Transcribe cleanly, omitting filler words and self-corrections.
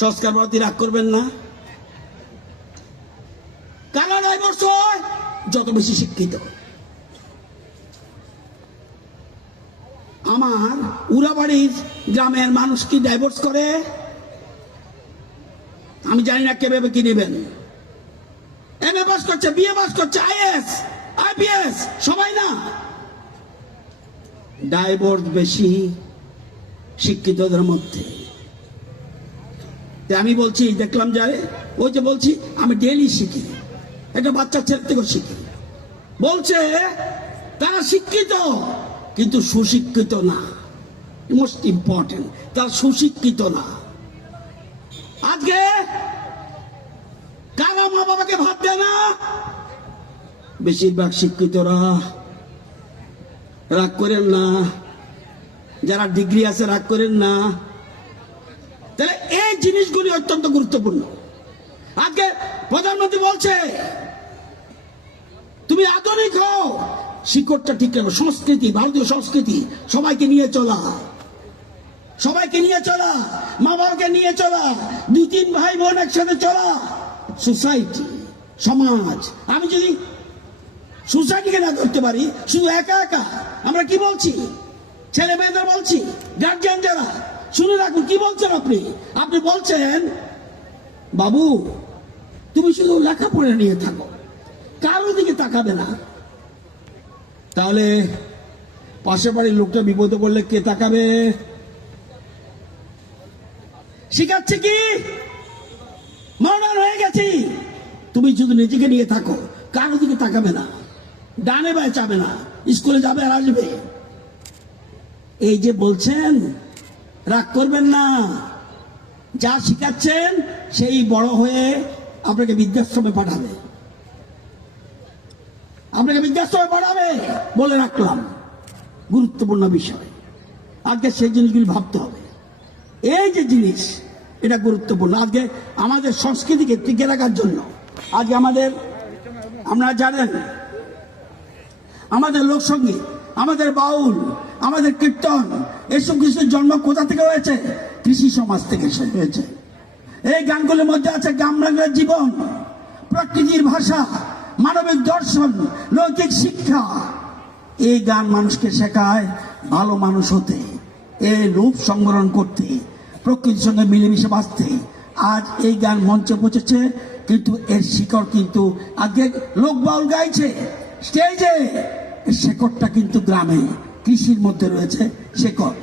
সংস্কার প্রতি রাগ করবেন না। কারা ডাইভোর্স হয়? যত বেশি শিক্ষিত। আমার উড়াবাড়ির গ্রামের মানুষ কি ডাইভোর্স করে? আমি জানি না কে ভেবে কি নেবেন। এমএ পাস করছে, বিএ পাস করছে, আইএস আইপিএস সবাই না। ডাইভোর্স বেশি শিক্ষিতদের মধ্যে। আমি বলছি, দেখলাম যারে ওই যে বলছি আমি ডেইলি শিখি, একটা বাচ্চা ছেলে থেকে শিখি, বলছে তারা শিক্ষিত কিন্তু সুশিক্ষিত না। মোস্ট ইম্পর্টেন্ট, তারা সুশিক্ষিত না। আজকে কারা মা বাবাকে ভাত দেয় না? বেশিরভাগ শিক্ষিতরা। রাগ করেন না, যারা ডিগ্রি আছে রাগ করেন না। তাহলে এই জিনিসগুলি অত্যন্ত গুরুত্বপূর্ণ। আজকে প্রধানমন্ত্রী বলছে তুমি আধুনিক হও, শিকড়টা ঠিক রাখো। সংস্কৃতি, ভারতীয় সংস্কৃতি, সবাইকে নিয়ে চলা, সবাইকে নিয়ে চলা, মা বাবাকে নিয়ে চলা, 2-3 ভাই বোন একসাথে চলা, সোসাইটি, সমাজ। আমি যদি সোসাইটিকে না করতে পারি, শুধু একা একা, আমরা কি বলছি? ছেলে মেয়েদের বলছি, গার্জিয়ান যারা, শুনে রাখুন কি বলছেন আপনি। আপনি বলছেন বাবু তুমি শুধু লেখাপড়া নিয়ে থাকো, কারোর দিকে তাকাবে না। তাহলে পাশের বাড়ির লোকটা বিপদে পড়লে কে তাকাবে? শিখাচ্ছে কি? মডার্ন হয়ে গেছি, তুমি শুধু নিজেকে নিয়ে থাকো, কারোর দিকে তাকাবে না, ডানে বায়ে যাবে না, স্কুলে যাবে আর আসবে। এই যে বলছেন, রাগ করবেন না। যা শিখাচ্ছেন সেই বড় হয়ে আপনাকে বৃদ্ধাশ্রমে পাঠাবে, আপনাকে বৃদ্ধাশ্রমে পাঠাবে বলে রাখলাম। গুরুত্বপূর্ণ বিষয়, আজকে সেই জিনিসগুলি ভাবতে হবে। এই যে জিনিস, এটা গুরুত্বপূর্ণ। আজকে আমাদের সংস্কৃতিকে টিকে রাখার জন্য, আজকে আমরা জানেন আমাদের লোকসঙ্গীত, আমাদের বাউল, আমাদের কীর্তন, এসব কিছুর জন্ম কোথা থেকে হয়েছে? কৃষি সমাজ থেকে হয়েছে। এই গানগুলোর মধ্যে আছে গ্রাম বাংলার জীবন, প্রকৃতির ভাষা, মানবিক দর্শন, নৈতিক শিক্ষা। এই গান মানুষকে শেখায় ভালো মানুষ হতে, এই রূপ সংবরণ করতে, প্রকৃতির সঙ্গে মিলেমিশে বাঁচতে। আজ এই গান মঞ্চে পৌঁছেছে, কিন্তু এর শিকড় কিন্তু আজকে লোক বাউল গাইছে স্টেজে, শেকড়টা কিন্তু গ্রামে, কৃষির মধ্যে রয়েছে শেকড়।